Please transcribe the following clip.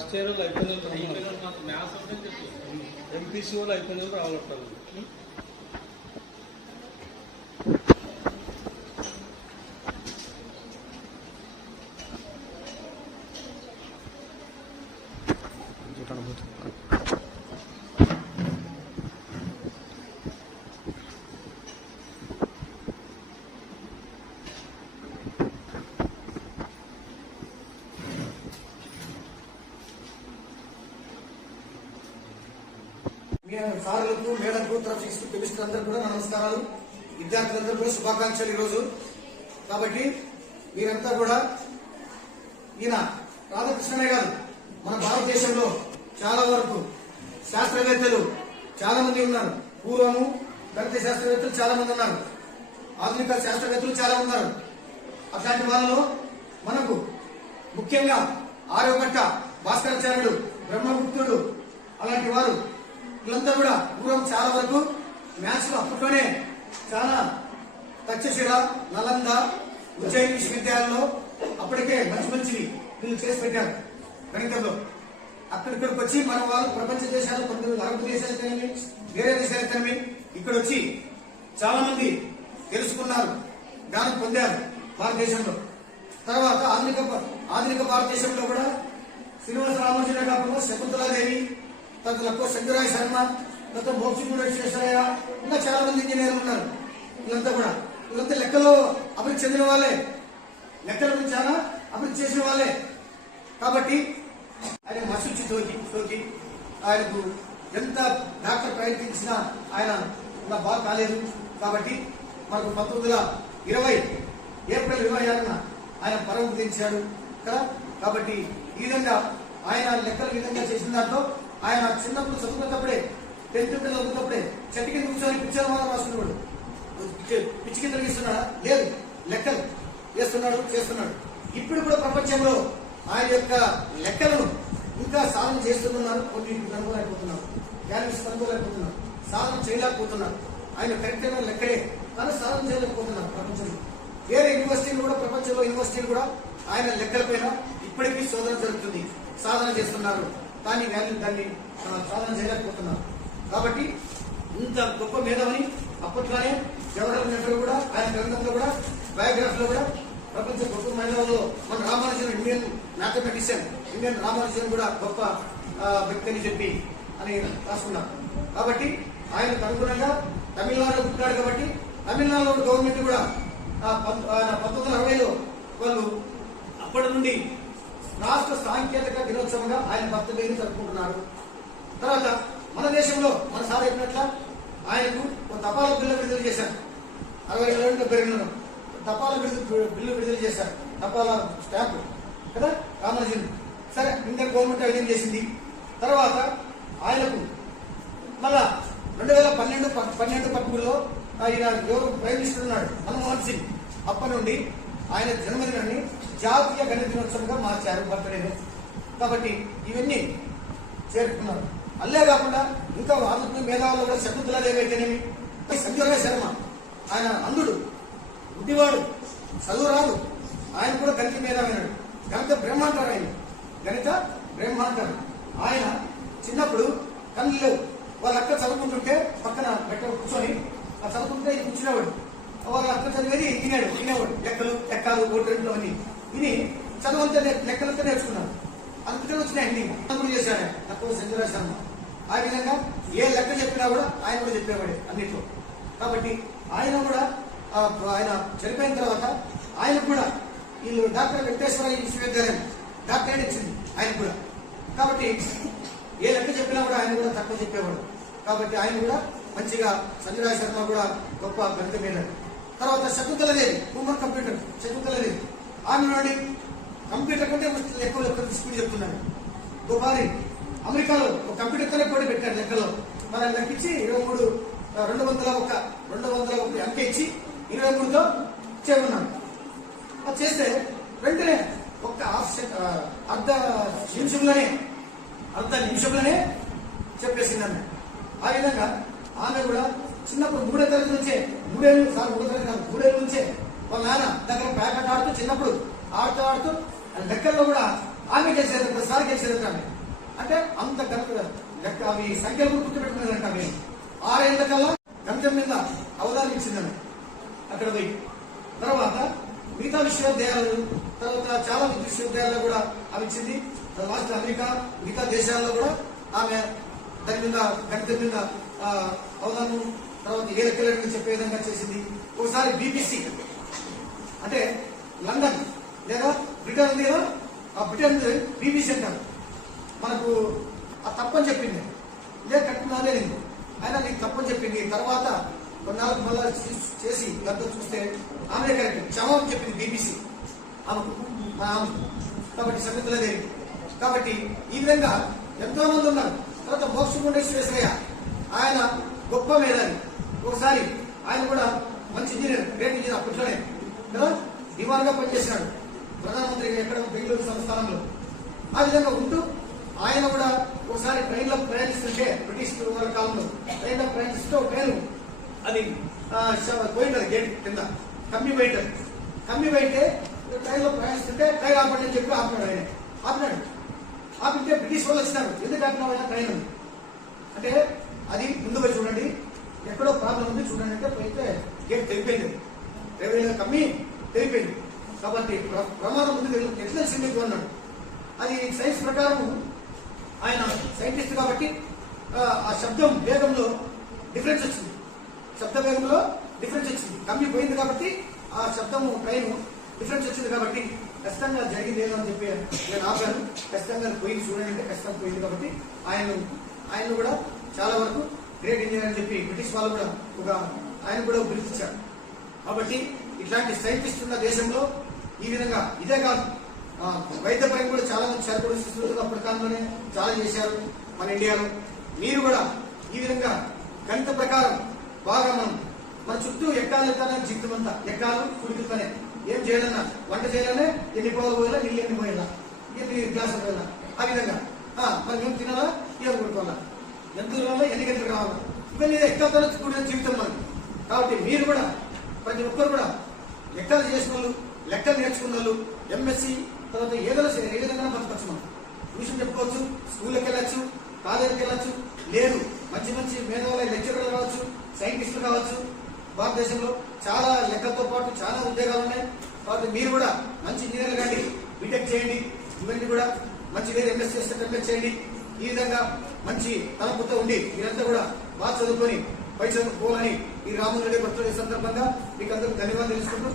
First year వాళ్ళు అయిపోయిన MPC వాళ్ళు అయిపోయిన రావాలంటారు నేను సార్లకు మేడంకు తరఫు కెమిస్టర్ అందరూ కూడా నమస్కారాలు. విద్యార్థులందరూ కూడా శుభాకాంక్షలు ఈరోజు. కాబట్టి మీరంతా కూడా ఈయన రాధాకృష్ణయ్య గారు మన భారతదేశంలో చాలా వరకు శాస్త్రవేత్తలు చాలా మంది ఉన్నారు. పూర్వము గణిత శాస్త్రవేత్తలు చాలా మంది ఉన్నారు. ఆధునిక శాస్త్రవేత్తలు చాలా ఉన్నారు. అట్లాంటి వాళ్ళలో మనకు ముఖ్యంగా ఆర్యభట్ట భాస్కరాచార్యుడు బ్రహ్మగుప్తుడు అలాంటి వారు వీళ్ళంతా కూడా పూర్వం చాలా వరకు మ్యాథ్స్లో అప్పట్లోనే చాలా తక్షశిల నలంద ఉజ్జయిని విశ్వవిద్యాలయంలో అప్పటికే మంచి మంచివి వీళ్ళు చేసి పెట్టారు గణితంలో. అక్కడిక్కడికి వచ్చి మన వాళ్ళు ప్రపంచ దేశాలు కొంతమంది అరబ్ దేశాలైతేనేమి వేరే దేశాలైతేనేమి ఇక్కడ వచ్చి చాలా మంది తెలుసుకున్నారు జ్ఞానం పొందారు భారతదేశంలో. తర్వాత ఆధునిక ఆధునిక భారతదేశంలో కూడా శ్రీనివాస రామచంద్ర కాకుండా శకుంతలాదేవి తర్వాత లక్కో శంకరాయ శర్మ తర్వాత మోక్షికుడు విశ్వేశ్వరయ్య ఇంకా చాలా మంది ఇంజనీర్లు ఉన్నారు. వీళ్ళంతా కూడా. వీళ్ళంతా లెక్కలో అభివృద్ధి చెందిన వాళ్ళే. లెక్కల గురించి చాలా అభివృద్ధి చేసిన వాళ్ళే. కాబట్టి ఆయన మసూచి తోకి తోకి ఆయనకు ఎంత డాక్టర్ ప్రయత్నించినా ఆయన ఇలా బాగా కాలేదు. కాబట్టి మనకు పంతొమ్మిది వందల ఇరవై ఏప్రిల్ ఇరవై ఆరున ఆయన పరమతించాడు కదా? కాబట్టి ఈ విధంగా ఆయన లెక్కలు విధంగా చేసిన దాంట్లో ఆయన చిన్నప్పుడు చదువుకున్నప్పుడే టెన్త్ పిల్లలు చదువుకున్నప్పుడే చెట్టు కింద కూర్చొని పిక్చర్ మనం రాసుకున్నాడు పిచ్చి- కింద గీస్తున్నాడా లేదు. లెక్కలు. వేస్తున్నాడు చేస్తున్నాడు. ఇప్పుడు కూడా ప్రపంచంలో ఆయన యొక్క లెక్కలను ఇంకా సాధన చేస్తున్నారు. కొన్ని కనుగోలేకపోతున్నారు గ్యాలరీస్ కనుగోలేకపోతున్నారు సాధన చేయలేకపోతున్నారు. ఆయన కరెక్ట్ అయిన లెక్కలే. కానీ సాధన చేయలేకపోతున్నారు ప్రపంచంలో. వేరే యూనివర్సిటీలు కూడా ప్రపంచంలో యూనివర్సిటీలు కూడా ఆయన లెక్కల పైన ఇప్పటికీ శోధన జరుగుతుంది. సాధన చేస్తున్నారు. కానీ వాల్యూ దాన్ని సాధన చేయలేకపోతున్నారు కాబట్టి ఇంత గొప్ప మేధావని అప్పట్లోనే జవహర్లాల్ నెహ్రూ కూడా ఆయన గ్రంథంలో కూడా బయోగ్రఫీలో కూడా ప్రపంచ గొప్ప మేధావులు మన Ramanujan Indian mathematician Indian Ramanujan కూడా గొప్ప వ్యక్తి అని చెప్పి అని రాసుకున్నారు కాబట్టి ఆయనకు అనుగుణంగా తమిళనాడులో పుట్టాడు కాబట్టి తమిళనాడులో గవర్నమెంట్ కూడా పంతొమ్మిది వందల అరవైలో వాళ్ళు అప్పటి నుండి రాష్ట్ర సాంకేతిక దినోత్సవంగా ఆయన బర్త్డేని జరుపుకుంటున్నారు. తర్వాత మన దేశంలో మన సార్ చెప్పినట్ల ఆయనకు ఒక తపాలా బిల్లు విడుదల చేశారు. అరవై ఏళ్ళ డెబ్బై రెండులో తపాలా బిల్లు బిల్లు విడుదల చేశారు. తపాలా స్టాంపు కదా? రామరాజన్ సరే ఇండియన్ గవర్నమెంట్ విలీనం చేసింది. తర్వాత ఆయనకు మళ్ళా రెండు వేల పన్నెండు పన్నెండు పదమూడులో ఆయన ఎవరు ప్రైమ్ మినిస్టర్ ఉన్నాడు? మన్మోహన్ సింగ్. అప్పటి నుండి ఆయన జన్మదినాన్ని జాతీయ గణిత దినోత్సవంగా మార్చారు బర్త్డేను. కాబట్టి ఇవన్నీ చేరుకున్నారు. అల్లే కాకుండా ఇంకా ఆధునిక మేధావులు కూడా శకుంతలాదేవి అయితేనేమి సంజయ్ శర్మ ఆయన అంధుడు బుద్ధివాడు చదువు రాదు ఆయన కూడా గణిత మేధావైనాడు. గణిత బ్రహ్మాంతరం ఆయన గణిత బ్రహ్మాంతరం ఆయన చిన్నప్పుడు కళ్ళు వాళ్ళ అక్క చదువుకుంటుంటే పక్కన పెట్ట కూర్చొని ఆ చదువుకుంటే కూర్చునేవాడు. వాళ్ళ అక్క చదివేది తినేవాడు తినేవాడు. లెక్కలు లెక్కలు ఓటు రెండు విని చదువంతా నే- లెక్కలంతా నేర్చుకున్నాను. అందుకని వచ్చినాయి అన్ని. కూడా చేశాడు తక్కువ సంజయ్ శర్మ ఆ విధంగా ఏ లెక్క చెప్పినా కూడా ఆయన కూడా చెప్పేవాడే అన్నిట్లో. కాబట్టి ఆయన కూడా ఆయన చనిపోయిన తర్వాత ఆయన కూడా వీళ్ళు డాక్టర్ వెంకటేశ్వర విశ్వవిద్యాలయం డాక్టరేట్ ఇచ్చింది ఆయన కూడా. కాబట్టి ఏ లెక్క చెప్పినా కూడా ఆయన కూడా తక్కువ చెప్పేవాడు. కాబట్టి ఆయన కూడా మంచిగా సంజయ్ శర్మ కూడా గొప్ప గణిత తర్వాత తర్వాత శకుంతలదేవి హ్యూమన్ కంప్యూటర్ శకుంతలదేవి ఆమె నుండి కంప్యూటర్ కంటే ఎక్కువ లెక్కలు స్పీడ్ చెప్తున్నాడు? దుబారి అమెరికాలో ఒక కంప్యూటర్ కూడా పోటీ పెట్టాడు లెక్కలో. మరి లెక్కించి ఇరవై మూడు రెండు వందల ఒక రెండు వందల ఒక అంక ఇచ్చి ఇరవై మూడుతో చేయమన్నాడు అది చేస్తే వెంటనే ఒక్క హాఫ్ అర్ధ నిమిషంలోనే అర్ధ నిమిషంలోనే చెప్పేసింది అన్న ఆ విధంగా ఆమె కూడా చిన్నప్పుడు మూడో తరగతి నుంచే మూడేళ్ళు సార్ మూడో తరగతి మూడేళ్ళ నుంచే వాళ్ళ నాన్న దగ్గర ప్యాకెట్ ఆడుతూ చిన్నప్పుడు ఆడుతూ ఆడుతూ ఆ లెక్కల్లో కూడా ఆమె గెలిచేది ప్రతిసారి గెలిచేది ఆమె అంటే అంత గత లెక్క అవి సంఖ్యలు కూడా గుర్తుపెట్టుకునేదంట ఆమె ఆరేళ్ళ కల్లా గంటం మీద అవధానం ఇచ్చిందని అక్కడ పోయి. తర్వాత మిగతా విశ్వవిద్యాలయాలు తర్వాత చాలా విశ్వవిద్యాలయాలు కూడా ఆమె ఇచ్చింది. లాస్ట్ అమెరికా మిగతా దేశాల్లో కూడా ఆమె దాని మీద గణితం మీద అవధానం తర్వాత ఏ లెక్కలు చెప్పే విధంగా చేసింది. ఒకసారి బీబీసీ అంటే లండన్ లేదా బ్రిటన్ ఉంది కదా ఆ బ్రిటన్ బీబీసీ అంటారు మనకు ఆ తప్పని చెప్పింది. లేదు కరెక్ట్ లేదు ఆయన నీకు తప్పని చెప్పింది. తర్వాత కొన్నాళ్ళకు మళ్ళా చేసి ఇదంతా చూస్తే ఆమె కరెక్ట్. క్షమాపణ చెప్పింది బీబీసీ. ఆమెకు. మా ఆమె. కాబట్టి సమితులదేవి కాబట్టి ఈ విధంగా ఎంతో మంది ఉన్నారు. తర్వాత మోక్షగుండేశ్వరేశ్వరయ్య ఆయన గొప్ప మేధావి. ఒకసారి ఆయన కూడా మంచి ఇంజనీర్ గ్రేట్ ఇంజనీర్ అప్పట్లోనే. కదా? దివాన్గా పనిచేసినాడు. ప్రధానమంత్రిగా ఎక్కడ? బెంగళూరు సంస్థానంలో. ఆ విధంగా ఉంటూ ఆయన కూడా ఒకసారి ట్రైన్లో ప్రయాణిస్తుంటే బ్రిటిష్ వాళ్ళ కాలంలో ట్రైన్లో ప్రయాణిస్తూ ఒక ట్రైన్ అది ఆ, పోయింటది గేట్ కింద. కమ్మి పోయింటది. కమ్మి పోయితే ట్రైన్లో ప్రయాణిస్తుంటే ట్రైన్ ఆపండి అని చెప్పి ఆపినాడు ఆయన. ఆపినాడు. ఆపితే బ్రిటిష్ వాళ్ళు వచ్చినారు. ఎందుకు ఆపినావు ట్రైన్? అంటే అది ముందుగా చూడండి. ఎక్కడో ప్రాబ్లం ఉంది. చూడండి అంటే పోయితే గేట్ తెగిపోయింది. ఎవరైనా కమ్మి తెలిపింది కాబట్టి ప్రమాదం ముందు ఎట్లా తెలిసింది అన్నాడు. అది సైన్స్ ప్రకారం ఆయన సైంటిస్ట్ కాబట్టి ఆ, శబ్దం వేగంలో డిఫరెన్స్ వచ్చింది. శబ్ద వేగంలో డిఫరెన్స్ వచ్చింది. కమ్మి పోయింది కాబట్టి ఆ శబ్దము ట్రైన్ డిఫరెన్స్ వచ్చింది కాబట్టి ఖచ్చితంగా జరిగింది ఏదో అని చెప్పి నేను ఆపాను. ఖచ్చితంగా పోయింది చూడండి అంటే ఖచ్చితంగా పోయింది కాబట్టి ఆయన ఆయన కూడా చాలా వరకు గ్రేట్ ఇంజనీర్ అని చెప్పి బ్రిటిష్ వాళ్ళు కూడా ఒక ఆయన కూడా గుర్తించారు కాబట్టి ఇట్లాంటి సైంటిస్ట్ ఉన్న దేశంలో ఈ విధంగా ఇదే కాదు. వైద్య పని కూడా చాలా మంది చదువుకుని అప్పటి కాలంలోనే చాలా చేశారు మన ఇండియాలో. మీరు కూడా ఈ విధంగా గణిత ప్రకారం బాగా మనం మన చుట్టూ ఎక్కాలి ఎక్కాలని జీవితం అంతా. ఎక్కాలు కుడికితనే ఏం చేయాలన్నా వంట చేయాలనే ఎన్ని పోగా పోయాలా నీళ్ళు ఎన్ని పోయాలా ఎన్ని గ్లాసులు పోయాలా ఆ విధంగా. మనం ఏం తినాలా? ఏం కొడుకోవాలా ఎంత దూరంలో ఎన్ని గంటలు రావాలా? ఇవన్నీ ఎక్కలతో కూడిన జీవితం మనకి కాబట్టి మీరు కూడా ప్రతి ఒక్కరు కూడా లెక్కలు చేసిన వాళ్ళు లెక్కలు నేర్చుకున్న వాళ్ళు ఎంఎస్సి తర్వాత ఏదైనా సరే ఏ విధంగా బతకచ్చు మనం. ట్యూషన్ చెప్పుకోవచ్చు. స్కూల్కి వెళ్ళచ్చు కాలేజీకి వెళ్ళచ్చు. లేదు మంచి మంచి మేధావుల లెక్చరర్లు కావచ్చు సైంటిస్టులు కావచ్చు. భారతదేశంలో చాలా లెక్కలతో పాటు చాలా ఉద్యోగాలు ఉన్నాయి. కాబట్టి మీరు కూడా మంచి ఇంజనీర్లు కానీ బీటెక్ చేయండి. ఇవన్నీ కూడా మంచి వేరే ఎంఎస్ చేస్తే ఎంఎస్ చేయండి. ఈ విధంగా మంచి తలపుతో ఉండి మీరంతా కూడా బాగా చదువుకొని పై పోలని ఈ రాములు రెడ్డి బర్త్డే సందర్భంగా మీకు అందరూ ధన్యవాదాలు తెలుసుకుంటూ